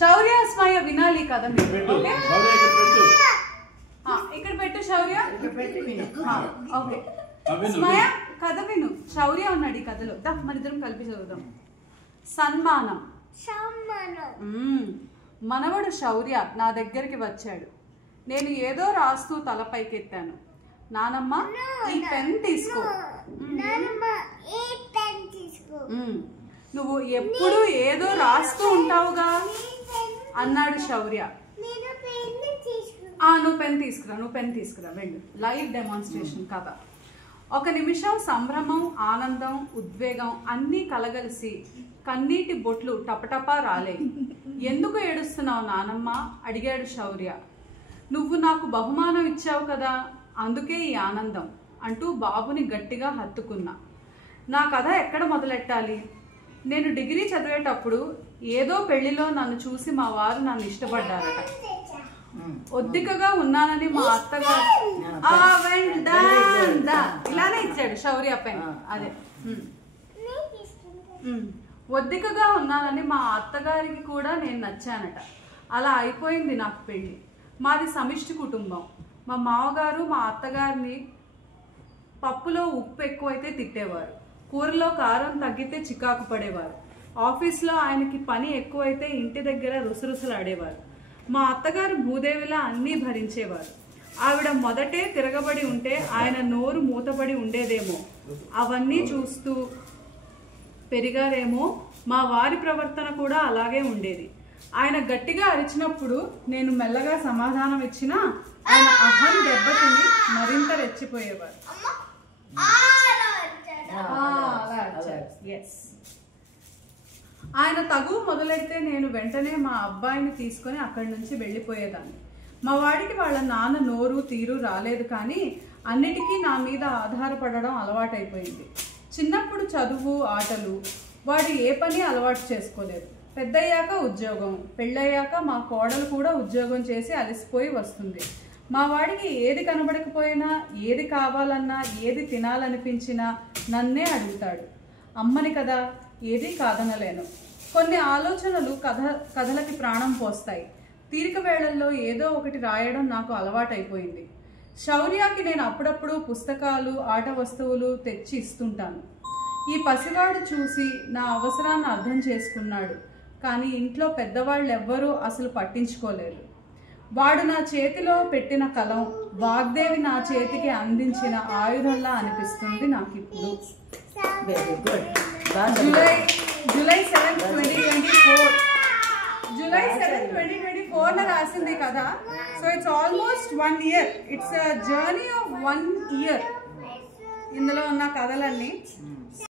శౌర్య స్మయ వినాలి కదా మీరు. ఇక్కడ పెట్టు శౌర్య. ఓకే స్మయ కథ విను. శౌర్య ఉన్నాడు ఈ కథలో. మన ఇద్దరం కలిపి చదువుదాం. సన్మానం. మనవడు శౌర్య నా దగ్గరికి వచ్చాడు. నేను ఏదో రాస్తూ తలపైకెత్తాను. నానమ్మ ఈ పెన్ తీసుకో. నువ్వు ఎప్పుడు ఏదో రాస్తూ ఉంటావుగా అన్నాడు శౌర్య. నువ్వు పెన్ తీసుకురా వెళ్ళు. లైవ్ డెమాన్స్ట్రేషన్ కథ. ఒక నిమిషం సంభ్రమం, ఆనందం, ఉద్వేగం అన్నీ కలగలిసి కన్నీటి బొట్లు టపటపా రాలే. ఎందుకు ఏడుస్తున్నావు నానమ్మ అడిగాడు శౌర్య. నువ్వు నాకు బహుమానం ఇచ్చావు కదా, అందుకే ఈ ఆనందం అంటూ బాబుని గట్టిగా హత్తుకున్నా. నా కథ ఎక్కడ మొదలెట్టాలి? నేను డిగ్రీ చదివేటప్పుడు ఏదో పెళ్లిలో నన్ను చూసి మా వారు నన్ను ఇష్టపడ్డారట. ఒద్దికగా ఉన్నానని మా అత్తగారు ఇలానే ఇచ్చాడు శౌర్య పెన్. అదే ఒద్దికగా ఉన్నానని మా అత్తగారికి కూడా నేను నచ్చానట. అలా అయిపోయింది నాకు పెళ్ళి. మాది సమిష్టి కుటుంబం. మా మామగారు మా అత్తగారిని పప్పులో ఉప్పు ఎక్కువైతే తిట్టేవారు, కూరలో కారం తగ్గితే చికాకు పడేవారు. ఆఫీస్లో ఆయనకి పని ఎక్కువైతే ఇంటి దగ్గర రుసరుసలాడేవారు. మా అత్తగారు భూదేవిలా అన్నీ భరించేవారు. ఆవిడ మొదటే తిరగబడి ఉంటే ఆయన నోరు మూతబడి ఉండేదేమో. అవన్నీ చూస్తూ పెరిగారేమో. మా వారి ప్రవర్తన కూడా అలాగే ఉండేది. ఆయన గట్టిగా అరిచినప్పుడు నేను మెల్లగా సమాధానం ఇచ్చినా ఆయన అహం దెబ్బతిని మరింత రెచ్చిపోయేవారు. ఆయన తగు మొదలెడితే నేను వెంటనే మా అబ్బాయిని తీసుకొని అక్కడి నుంచి వెళ్ళిపోయేదాన్ని. మా వాడికి వాళ్ళ నాన్న నోరు తీరు రాలేదు, కానీ అన్నిటికీ నా మీద ఆధారపడడం అలవాటైపోయింది. చిన్నప్పుడు చదువు, ఆటలు, వాడు ఏ పని అలవాటు చేసుకోలేదు. పెద్దయ్యాక ఉద్యోగం, పెళ్ళయ్యాక మా కోడలు కూడా ఉద్యోగం చేసి అలసిపోయి వస్తుంది. మా వాడికి ఏది కనబడకపోయినా, ఏది కావాలన్నా, ఏది తినాలనిపించినా నన్నే అడుగుతాడు. అమ్మని కదా, ఏది కాదనలేను. కొన్ని ఆలోచనలు కథలకి ప్రాణం పోస్తాయి. తీరిక వేళల్లో ఏదో ఒకటి రాయడం నాకు అలవాటైపోయింది. శౌర్యకి నేను అప్పుడప్పుడు పుస్తకాలు, ఆట వస్తువులు తెచ్చి ఇస్తుంటాను. ఈ పసివాడు చూసి నా అవసరాన్ని అర్థం చేసుకున్నాడు, కానీ ఇంట్లో పెద్దవాళ్ళెవ్వరూ అసలు పట్టించుకోలేదు. వాడు నా చేతిలో పెట్టిన కలం వాగ్దేవి నా చేతికి అందించిన ఆయుధంలా అనిపిస్తుంది నాకు ఇప్పుడు. జూలై 7, 2024 రాసింది కదా. So it's almost 1 year. It's a journey of 1 year ఇందులో ఉన్న కథలన్నీ.